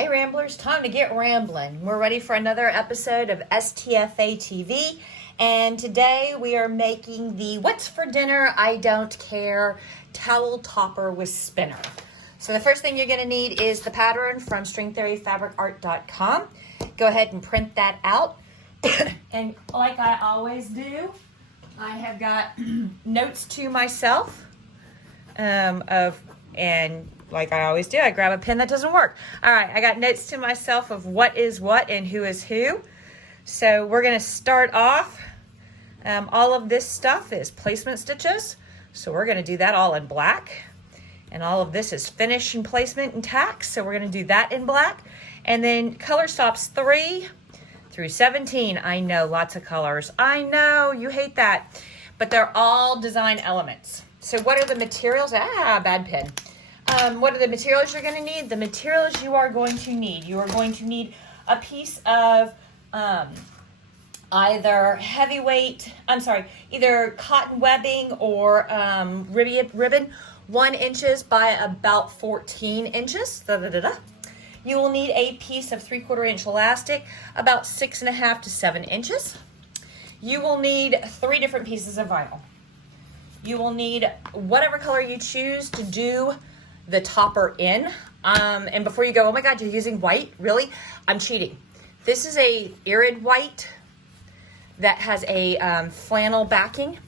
Hey Ramblers, time to get rambling. We're ready for another episode of STFA TV, and today we are making the What's for Dinner I Don't Care towel topper with spinner. So the first thing you're going to need is the pattern from stringtheoryfabricart.com. Go ahead and print that out. And like I always do, I have got notes to myself and like I always do, I grab a pen that doesn't work. All right, I got notes to myself of what is what and who is who. So we're going to start off. All of this stuff is placement stitches. So we're going to do that all in black. And all of this is finish and placement and tacks. So we're going to do that in black. And then color stops 3 through 17. I know, lots of colors. I know, you hate that. But they're all design elements. So what are the materials? Bad pen. What are the materials you're going to need? The materials you are going to need a piece of either either cotton webbing or ribbon, 1 inches by about 14 inches. You will need a piece of 3/4 inch elastic, about 6.5 to 7 inches. You will need 3 different pieces of vinyl. You will need whatever color you choose to do the topper in. And before you go, oh my God, you're using white? Really? I'm cheating. This is a irid white that has a flannel backing,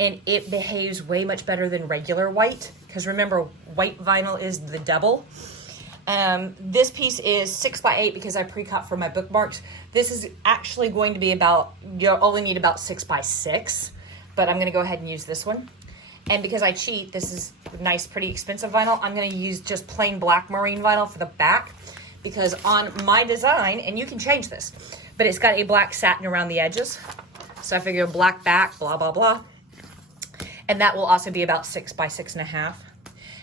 and it behaves way much better than regular white, because remember, white vinyl is the double. This piece is 6 by 8 because I pre-cut for my bookmarks. This is actually going to be you'll only need about 6 by 6, but I'm gonna go ahead and use this one. And because I cheat, this is nice, pretty expensive vinyl. I'm going to use just plain black marine vinyl for the back, because on my design, and you can change this, but it's got a black satin around the edges. So I figure black back, blah, blah, blah. And that will also be about 6 by 6.5.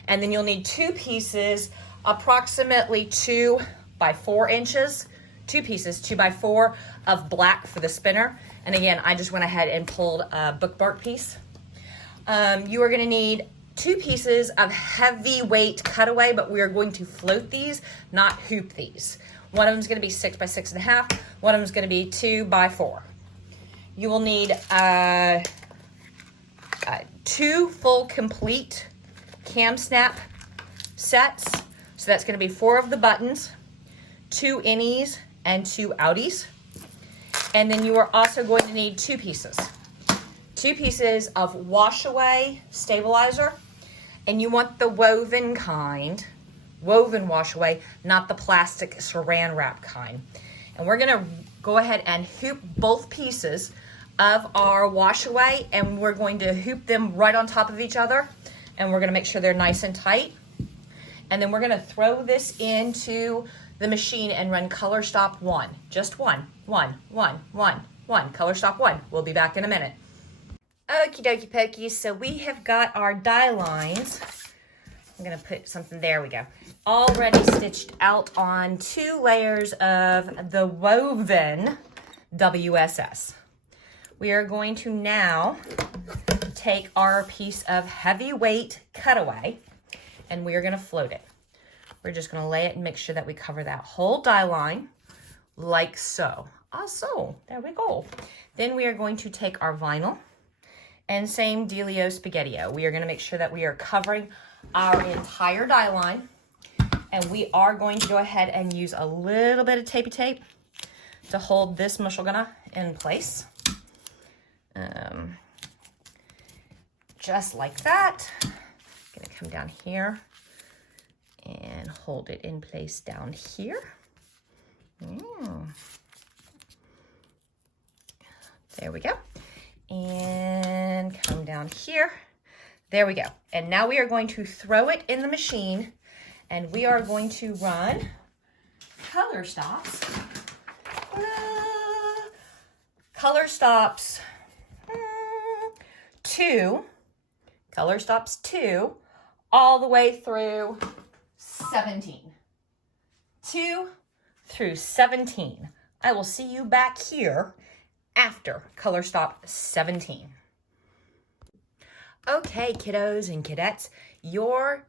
And then you'll need 2 pieces, approximately 2 by 4 inches, 2 pieces, 2 by 4 of black for the spinner. And again, I just went ahead and pulled a bookmark piece. You are going to need 2 pieces of heavyweight cutaway, but we are going to float these, not hoop these. One of them is going to be 6 by 6.5. One of them is going to be 2 by 4. You will need 2 full complete cam snap sets. So that's going to be 4 of the buttons, 2 innies, and 2 outies. And then you are also going to need 2 pieces. 2 pieces of wash away stabilizer, and you want the woven kind, woven wash away, not the plastic saran wrap kind. And we're gonna go ahead and hoop both pieces of our wash away, and we're going to hoop them right on top of each other, and we're gonna make sure they're nice and tight. And then we're gonna throw this into the machine and run color stop 1, just 1, color stop 1. We'll be back in a minute. Okie dokie pokey, so we have got our die lines. I'm gonna put something, there we go. Already stitched out on 2 layers of the woven WSS. We are going to now take our piece of heavyweight cutaway, and we are gonna float it. We're just gonna lay it and make sure that we cover that whole die line, like so. So, there we go. Then we are going to take our vinyl, and same dealio spaghettio. We are going to make sure that we are covering our entire die line. And we are going to go ahead and use a little bit of tapey tape to hold this mushugana in place. Just like that. I'm going to come down here and hold it in place down here. There we go. And come down here. There we go. And now we are going to throw it in the machine, and we are going to run color stops. Color stops 2. Color stops 2 all the way through 17. 2 through 17. I will see you back here after color stop 17. Okay, kiddos and kidettes, your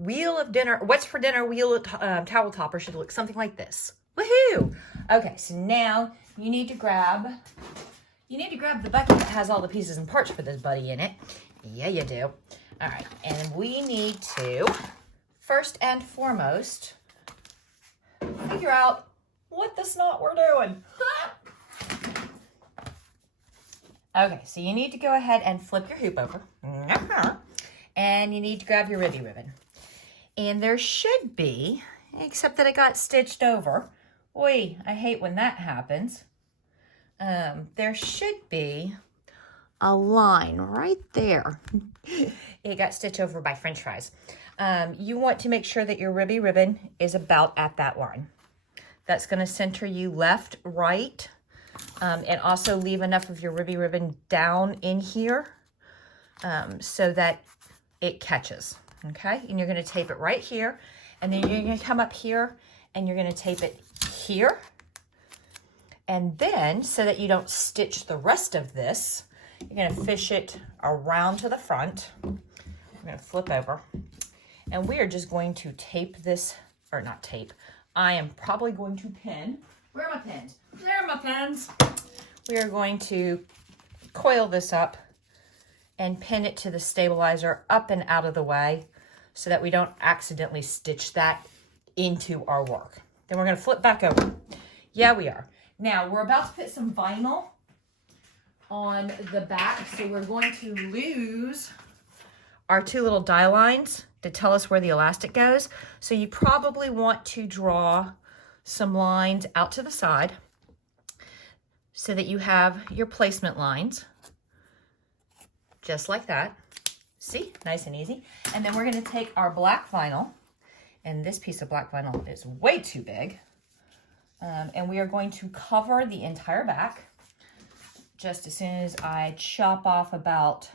wheel of dinner, what's for dinner wheel of towel topper should look something like this. Woohoo! Okay, so now you need to grab the bucket that has all the pieces and parts for this buddy in it. Yeah, you do. All right, and we need to, first and foremost, figure out what the snot we're doing. Okay, so you need to go ahead and flip your hoop over. And you need to grab your ribby ribbon. And there should be, except that it got stitched over. Oy, I hate when that happens. There should be a line right there. It got stitched over by French fries. You want to make sure that your ribby ribbon is about at that line. That's going to center you left, right, and also leave enough of your ribby ribbon down in here so that it catches, okay? And you're going to tape it right here, and then you're going to come up here, and you're going to tape it here. And then, so that you don't stitch the rest of this, you're going to fish it around to the front. I'm going to flip over, and we are just going to tape this, or not tape, I am probably going to pin. Where are my pins? There are my pins. We are going to coil this up and pin it to the stabilizer up and out of the way so that we don't accidentally stitch that into our work. Then we're going to flip back over. Yeah, we are. Now, we're about to put some vinyl on the back, so we're going to lose our two little die lines to tell us where the elastic goes. So you probably want to draw some lines out to the side so that you have your placement lines, just like that. See, nice and easy. And then we're gonna take our black vinyl, and this piece of black vinyl is way too big. And we are going to cover the entire back just as soon as I chop off about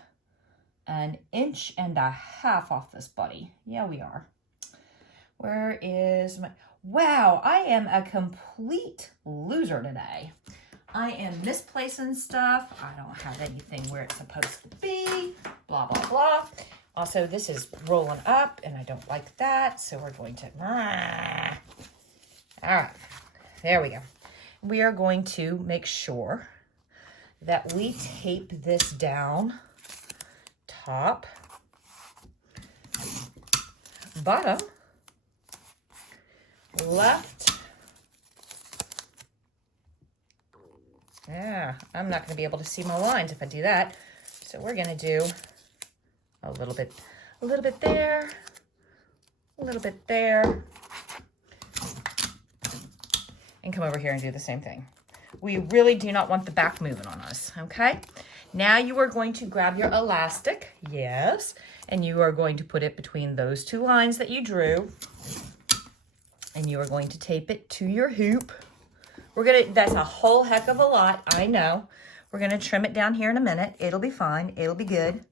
1.5 inches off this buddy. Yeah, we are. Where is my... Wow, I am a complete loser today. I am misplacing stuff. I don't have anything where it's supposed to be. Blah, blah, blah. Also, this is rolling up, and I don't like that, so we're going to... All right, there we go. We are going to make sure that we tape this down, top, bottom, left. Yeah, I'm not going to be able to see my lines if I do that. So we're going to do a little bit there, a little bit there, and come over here and do the same thing. We really do not want the back moving on us, okay? Now you are going to grab your elastic, yes, and you are going to put it between those two lines that you drew, and you are going to tape it to your hoop. That's a whole heck of a lot, I know. We're gonna trim it down here in a minute. It'll be fine, it'll be good.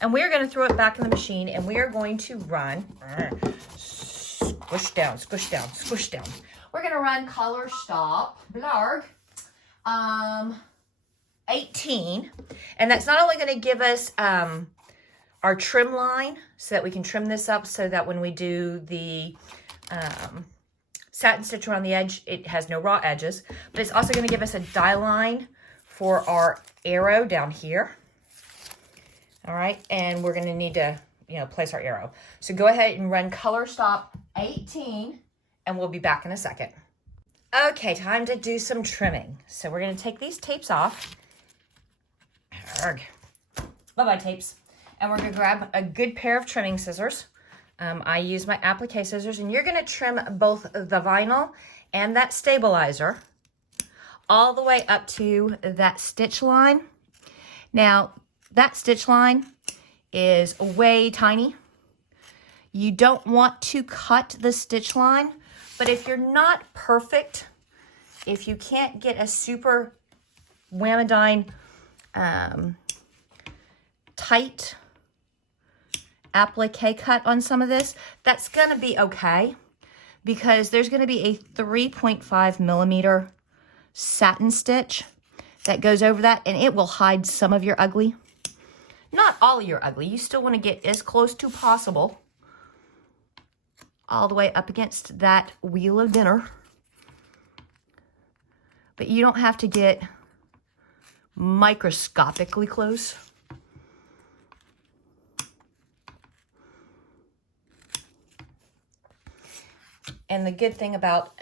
And we're gonna throw it back in the machine, and we are going to run, squish down, squish down, squish down. We're gonna run color stop, blarg, 18, and that's not only gonna give us our trim line so that we can trim this up so that when we do the satin stitch around the edge, it has no raw edges, but it's also gonna give us a die line for our arrow down here. All right, and we're gonna need to, place our arrow. So go ahead and run color stop 18, and we'll be back in a second. Okay, time to do some trimming. So we're gonna take these tapes off. Bye-bye tapes. And we're gonna grab a good pair of trimming scissors. I use my applique scissors, and you're gonna trim both the vinyl and that stabilizer all the way up to that stitch line. Now, that stitch line is way tiny. You don't want to cut the stitch line, but if you're not perfect, if you can't get a super whamadine tight applique cut on some of this, that's gonna be okay, because there's gonna be a 3.5 millimeter satin stitch that goes over that, and it will hide some of your ugly. Not all of your ugly. You still want to get as close to possible all the way up against that wheel of dinner. But you don't have to get microscopically close. And the good thing about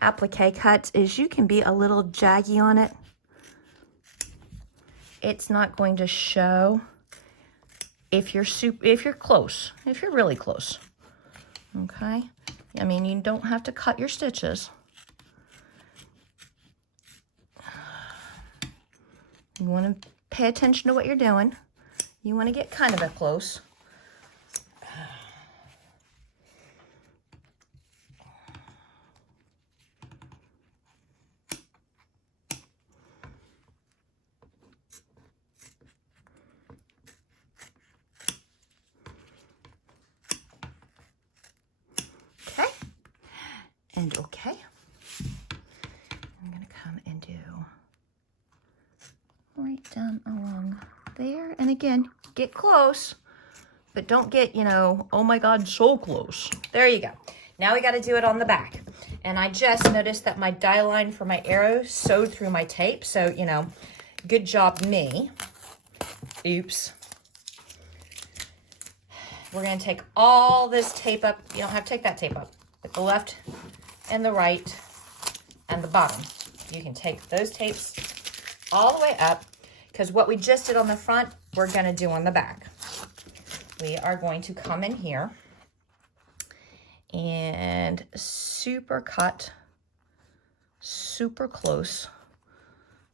applique cuts is you can be a little jaggy on it. It's not going to show if you're close, if you're really close. Okay? I mean, you don't have to cut your stitches. You want to pay attention to what you're doing. You want to get kind of a close. Okay. And okay. I'm going to come and do right down along there. And again, get close, but don't get, you know, oh my God, so close. There you go. Now we got to do it on the back. And I just noticed that my die line for my arrows sewed through my tape. So, you know, good job me. Oops. We're going to take all this tape up. You don't have to take that tape up. But the left and the right and the bottom. You can take those tapes all the way up, because what we just did on the front, we're going to do on the back. We are going to come in here and super cut super close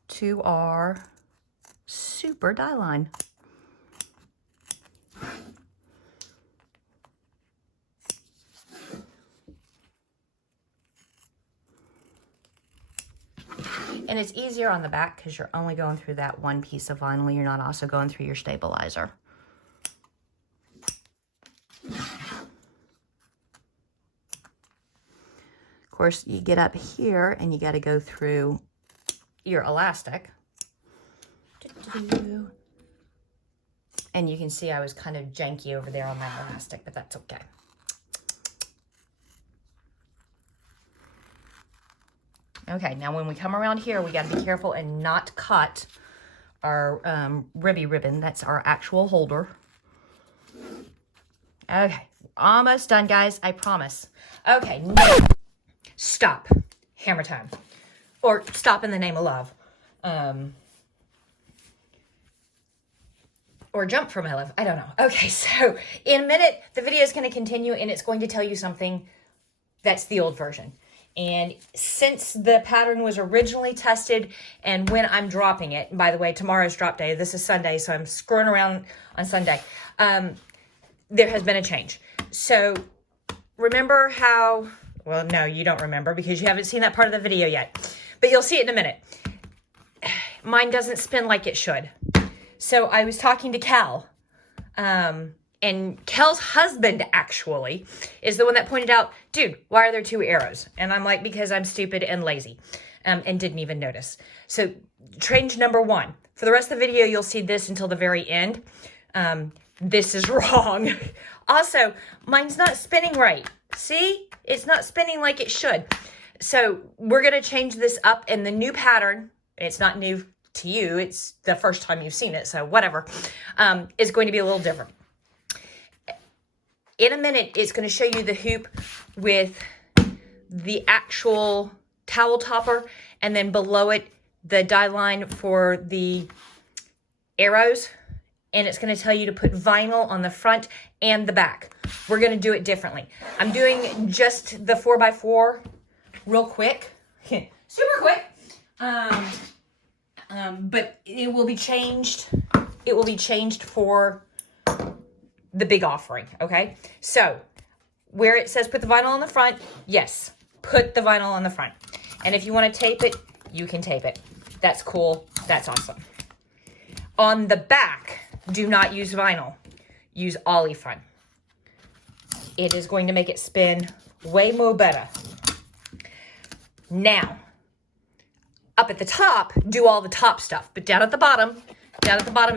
to our super die line. And it's easier on the back because you're only going through that one piece of vinyl. You're not also going through your stabilizer. Of course, you get up here and you got to go through your elastic. And you can see I was kind of janky over there on my elastic, but that's okay. Okay, now when we come around here, we got to be careful and not cut our ribby ribbon. That's our actual holder. Okay, almost done, guys. I promise. Okay, now stop. Hammer time. Or stop in the name of love. Or jump for my love. I don't know. Okay, so in a minute, the video is going to continue, and it's going to tell you something that's the old version. And since the pattern was originally tested and when I'm dropping it, and by the way, tomorrow's drop day, this is Sunday, so I'm screwing around on Sunday, there has been a change. So remember how, well, no, you don't remember because you haven't seen that part of the video yet, but you'll see it in a minute. Mine doesn't spin like it should. So I was talking to Cal, and Kel's husband, actually, is the one that pointed out, dude, why are there two arrows? And I'm like, because I'm stupid and lazy, and didn't even notice. So change number one. For the rest of the video, you'll see this until the very end. This is wrong. Also, mine's not spinning right. See? It's not spinning like it should. So we're going to change this up in the new pattern. It's not new to you. It's the first time you've seen it, so whatever. It's going to be a little different. In a minute, it's going to show you the hoop with the actual towel topper, and then below it, the die line for the arrows. And it's going to tell you to put vinyl on the front and the back. We're going to do it differently. I'm doing just the 4x4 real quick, super quick. But it will be changed. It will be changed for the big offering, okay? So, where it says put the vinyl on the front, yes, put the vinyl on the front. And if you want to tape it, you can tape it. That's cool. That's awesome. On the back, do not use vinyl. Use ollie fun. It is going to make it spin way more better. Now, up at the top, do all the top stuff. But down at the bottom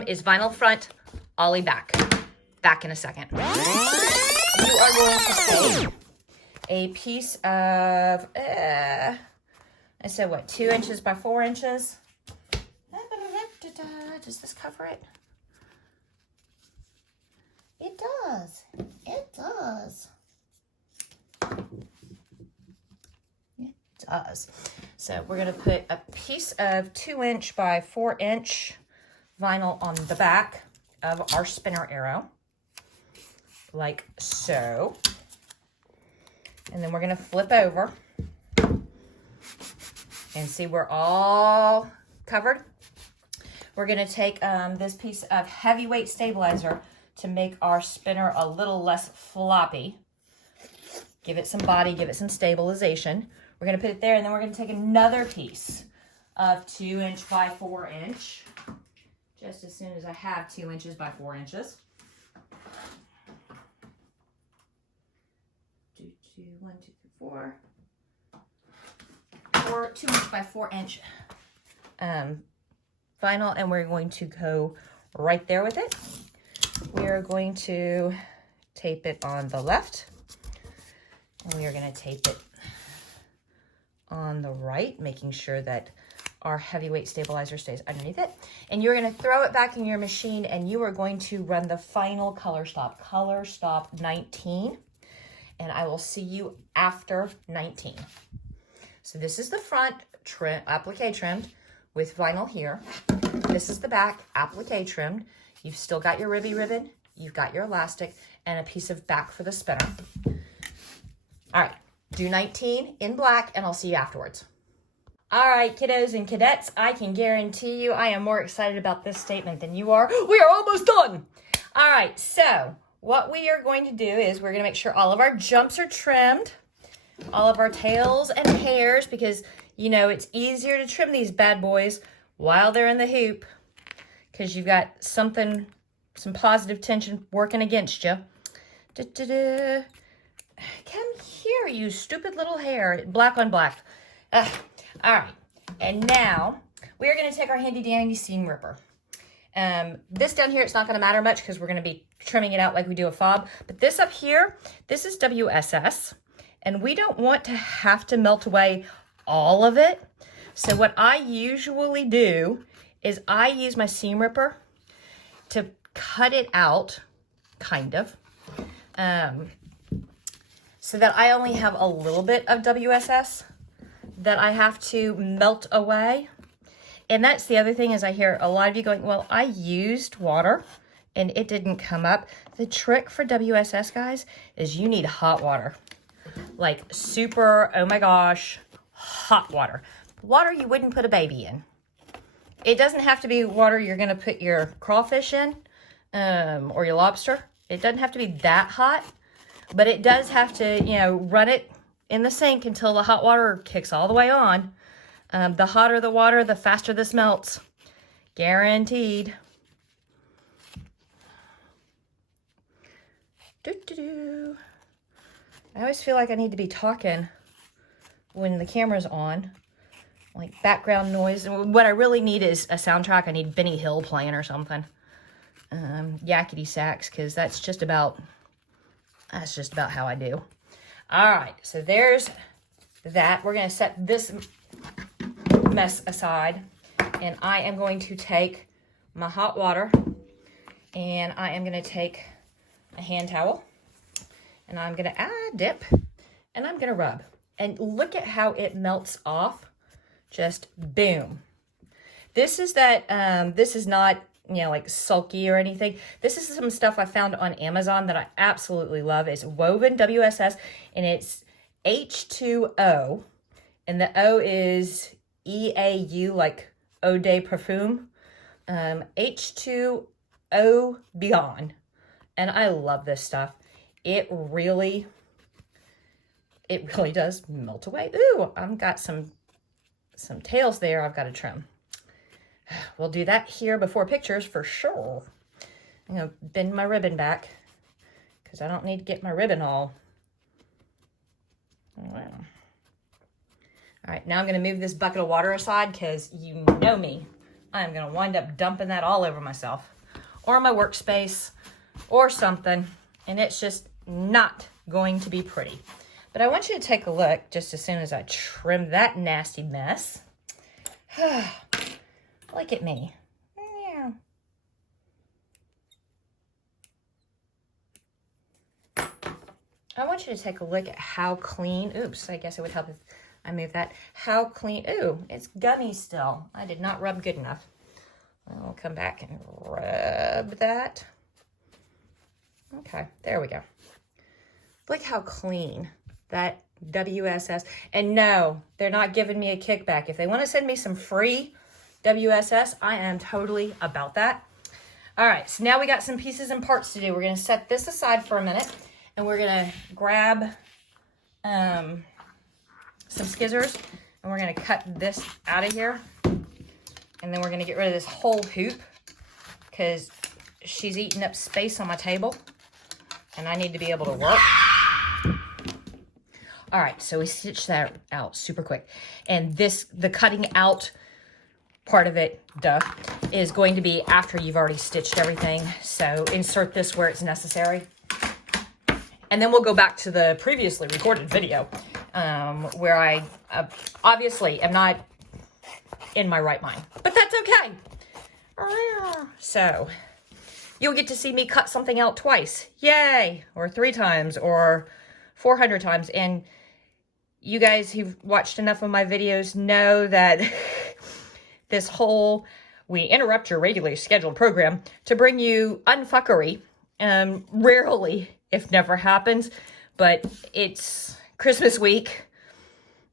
is vinyl front, ollie back. Back in a second. You are we're going to take a piece of, I said what, 2 inches by 4 inches? Does this cover it? It does. It does. It does. So we're going to put a piece of 2 inch by 4 inch vinyl on the back of our spinner arrow, like so. And then we're going to flip over and see we're all covered. We're going to take this piece of heavyweight stabilizer to make our spinner a little less floppy. Give it some body, give it some stabilization. We're going to put it there, and then we're going to take another piece of 2 inch by 4 inch, just as soon as I have 2 inches by 4 inches. 1, 2, 3, 4. 2 inch by 4 inch vinyl, and we're going to go right there with it. We are going to tape it on the left, and we are going to tape it on the right, making sure that our heavyweight stabilizer stays underneath it. And you're going to throw it back in your machine, and you are going to run the final color stop 19, and I will see you after 19. So this is the front trim, applique trimmed with vinyl here. This is the back, applique trimmed. You've still got your ribby ribbon, you've got your elastic, and a piece of back for the spinner. All right, do 19 in black, and I'll see you afterwards. All right, kiddos and cadettes, I can guarantee you I am more excited about this statement than you are. We are almost done. All right, so what we are going to do is we're gonna make sure all of our jumps are trimmed, all of our tails and hairs, because you know it's easier to trim these bad boys while they're in the hoop, because you've got something, some positive tension working against you. Come here, you stupid little hair. Black on black. All right, and now we are going to take our handy dandy seam ripper. This down here, it's not going to matter much because we're going to be trimming it out like we do a fob. But this up here, this is WSS, and we don't want to have to melt away all of it. So what I usually do is I use my seam ripper to cut it out, kind of, so that I only have a little bit of WSS that I have to melt away. And that's the other thing, is I hear a lot of you going, well, I used water and it didn't come up. The trick for WSS, guys, is you need hot water. Like super, oh my gosh, hot water. Water you wouldn't put a baby in. It doesn't have to be water you're going to put your crawfish in, or your lobster. It doesn't have to be that hot, but it does have to, you know, run it in the sink until the hot water kicks all the way on. The hotter the water, the faster this melts. Guaranteed. Doo-doo-doo. I always feel like I need to be talking when the camera's on. Like background noise. What I really need is a soundtrack. I need Benny Hill playing or something. Yakety sax, because that's just about how I do. All right, so there's that. We're going to set this mess aside, and I am going to take my hot water, and I am going to take a hand towel, and I'm going to dip, and I'm going to rub. And look at how it melts off. Just boom. This is that, this is not, you know, like sulky or anything. This is some stuff I found on Amazon that I absolutely love. It's woven WSS, and it's H2O, and the O is EAU, like eau de parfum. H2O Beyond. And I love this stuff. It really does melt away. Ooh, I've got some tails there I've got to trim. We'll do that here before pictures for sure. I'm going to bend my ribbon back because I don't need to get my ribbon all. Wow. All right, now I'm going to move this bucket of water aside because you know me. I'm going to wind up dumping that all over myself or my workspace or something, and it's just not going to be pretty. But I want you to take a look just as soon as I trim that nasty mess. Look at me. Yeah. I want you to take a look at how clean, oops, I guess it would help if I move that. How clean, ooh, it's gummy still. I did not rub good enough. I'll come back and rub that. Okay, there we go. Look how clean that WSS. And no, they're not giving me a kickback. If they want to send me some free WSS, I am totally about that. All right, so now we got some pieces and parts to do. We're going to set this aside for a minute, and we're going to grab some scissors, and we're going to cut this out of here. And then we're going to get rid of this whole hoop because she's eating up space on my table, and I need to be able to work. All right, so we stitched that out super quick. And the cutting out part of it, is going to be after you've already stitched everything. So insert this where it's necessary. And then we'll go back to the previously recorded video where I obviously am not in my right mind, but that's okay. So you'll get to see me cut something out twice. Yay! Or 3 times or 400 times. And you guys who've watched enough of my videos know that this whole, we interrupt your regularly scheduled program to bring you unfuckery. Rarely, if never happens, but it's Christmas week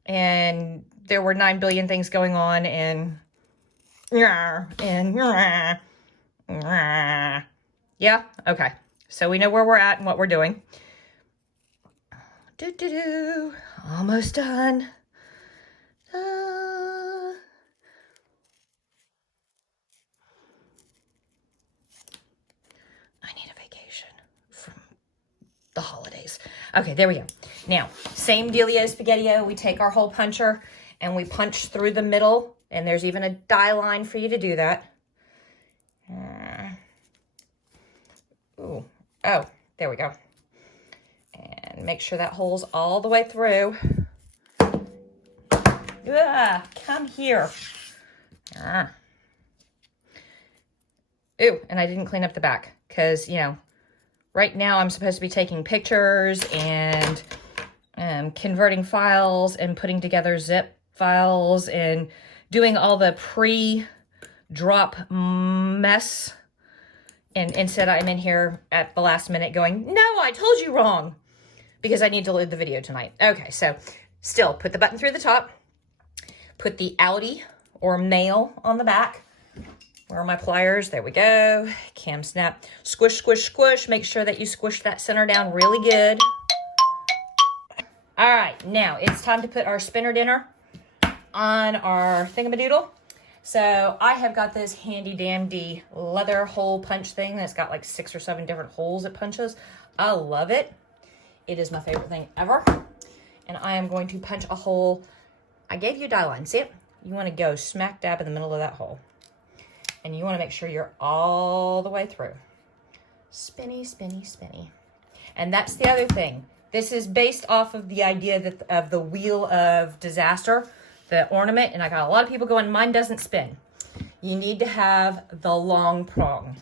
and there were 9 billion things going on and yeah, okay. So we know where we're at and what we're doing. Almost done. I need a vacation from the holidays. Okay, there we go. Now, same dealio spaghettio. We take our hole puncher and we punch through the middle, and there's even a die line for you to do that. Oh, there we go. And make sure that hole's all the way through. Come here. Ooh, and I didn't clean up the back because, you know, right now I'm supposed to be taking pictures and converting files and putting together zip files and doing all the pre-drop mess. And instead I'm in here at the last minute going, no, I told you wrong, because I need to load the video tonight. Okay, so still put the button through the top, put the outie or male on the back. Where are my pliers? There we go. Cam snap. Squish, squish, squish. Make sure that you squish that center down really good. All right, now it's time to put our spinner dinner on our thingamadoodle. So I have got this handy dandy leather hole punch thing that's got like 6 or 7 different holes it punches. I love it. It is my favorite thing ever. And I am going to punch a hole. I gave you a die line. See it? You want to go smack dab in the middle of that hole. And you want to make sure you're all the way through. Spinny, spinny, spinny. And that's the other thing. This is based off of the idea that of the Wheel of Disaster, the ornament. And I got a lot of people going, mine doesn't spin. You need to have the long prong.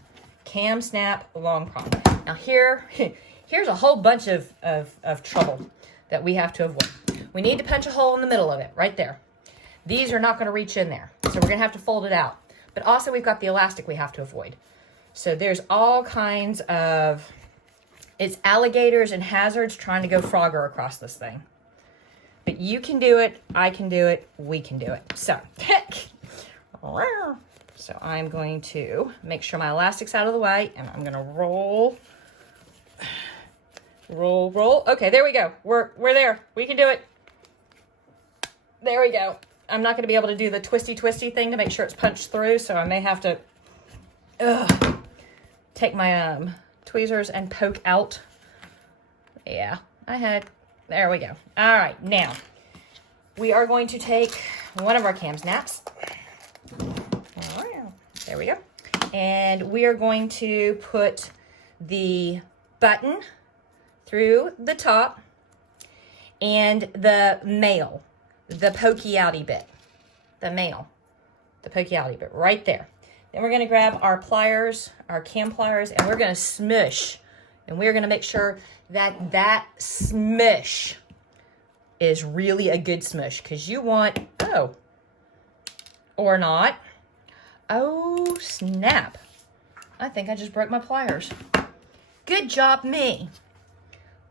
Cam snap, long prong. Now here's a whole bunch of trouble that we have to avoid. We need to punch a hole in the middle of it, right there. These are not going to reach in there. So we're going to have to fold it out. But also we've got the elastic we have to avoid. So there's all kinds of, it's alligators and hazards trying to go Frogger across this thing. But you can do it, I can do it, we can do it. So I'm going to make sure my elastic's out of the way, and I'm going to roll. Okay, there we go. We're there. We can do it. There we go. I'm not going to be able to do the twisty thing to make sure it's punched through, so I may have to take my tweezers and poke out. Yeah, there we go. All right, now we are going to take one of our cam snaps. There we go. And we are going to put the button through the top and the male, the pokey outy bit, the pokey outy bit right there. Then we're going to grab our pliers, our cam pliers, and we're going to smush. And we're going to make sure that that smush is really a good smush, because you want, oh, or not. Oh, snap. I think I just broke my pliers. Good job, me.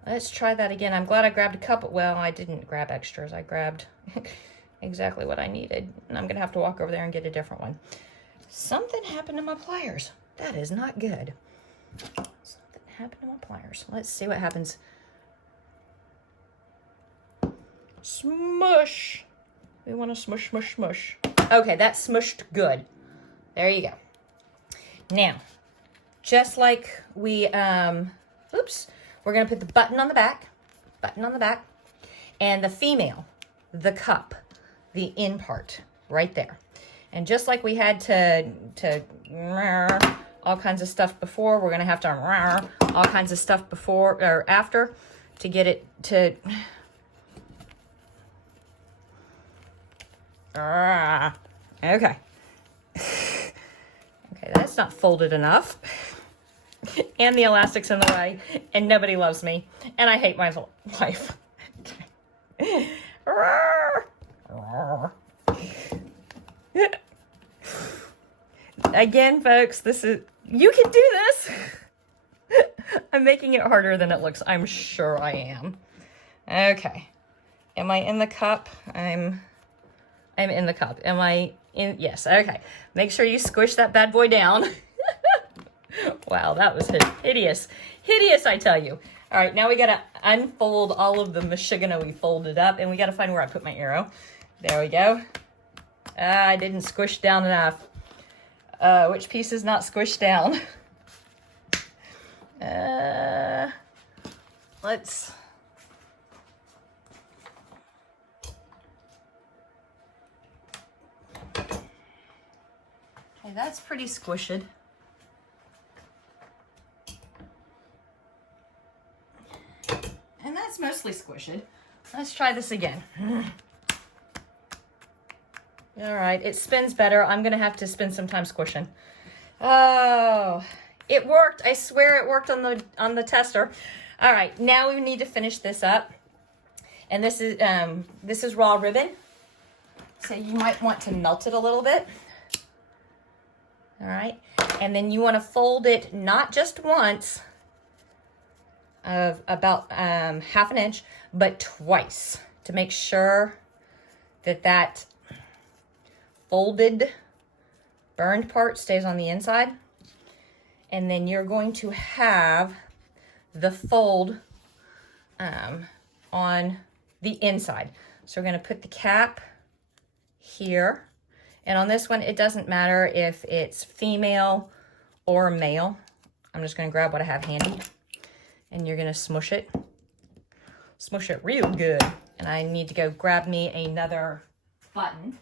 Let's try that again. I'm glad I grabbed a couple. Well, I didn't grab extras. I grabbed exactly what I needed. And I'm going to have to walk over there and get a different one. Something happened to my pliers. That is not good. Something happened to my pliers. Let's see what happens. Smush. We want to smush, smush, smush. Okay, that smushed good. There you go. Now, just like we, oops, we're going to put the button on the back, and the female, the cup, the in part, right there. And just like we had to all kinds of stuff before, we're going to have to all kinds of stuff before or after to get it to... Okay. Okay, that's not folded enough. And the elastic's in the way, and nobody loves me, and I hate my life. Okay. Again, folks, this is, you can do this. I'm making it harder than it looks. I'm sure I am. Okay. Am I in the cup? I'm in the cup. Am I in? Yes. Okay. Make sure you squish that bad boy down. Wow, that was hideous. Hideous, I tell you. All right, now we got to unfold all of the Michigano we folded up, and we got to find where I put my arrow. There we go. I didn't squish down enough. Which piece is not squished down? Let's... Okay, that's pretty squished. And that's mostly squished. Let's try this again. All right, it spins better. I'm gonna have to spend some time squishing. Oh, it worked. I swear it worked on the tester. All right, now we need to finish this up. And this is raw ribbon. So you might want to melt it a little bit. All right, and then you want to fold it not just once of about half an inch, but twice to make sure that that folded burned part stays on the inside. And then you're going to have the fold on the inside. So we're going to put the cap here. And on this one, it doesn't matter if it's female or male. I'm just going to grab what I have handy. And you're going to smush it. Smush it real good. And I need to go grab me another button.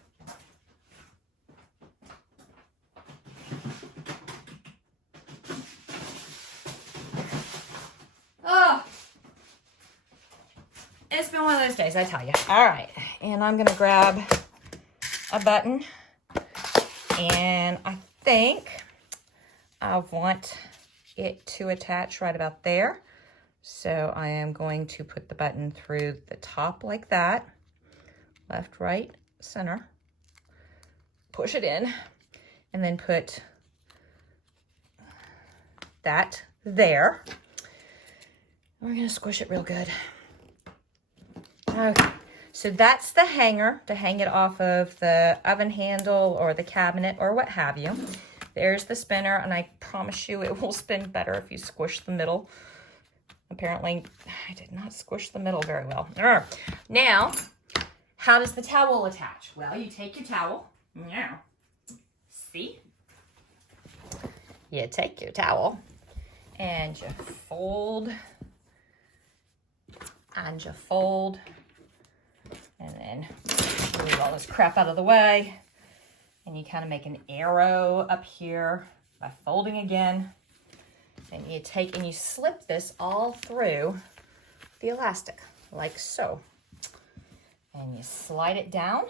Oh, it's been one of those days, I tell you. All right, and I'm going to grab a button. And I think I want it to attach right about there. So I am going to put the button through the top like that. Left, right, center. Push it in. And then put that there. We're going to squish it real good. Okay. So that's the hanger to hang it off of the oven handle or the cabinet or what have you. There's the spinner, and I promise you it will spin better if you squish the middle. Apparently, I did not squish the middle very well. Now, how does the towel attach? Well, you take your towel. Now, see? You take your towel and you fold and you fold. And then move all this crap out of the way. And you kind of make an arrow up here by folding again. And you take and you slip this all through the elastic, like so. And you slide it down.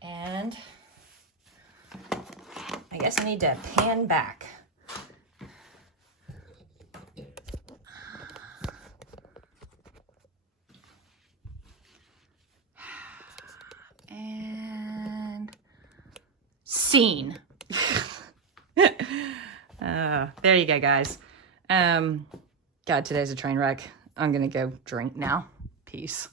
And I guess I need to pan back. And scene. There you go, guys. God, today's a train wreck. I'm gonna go drink now. Peace.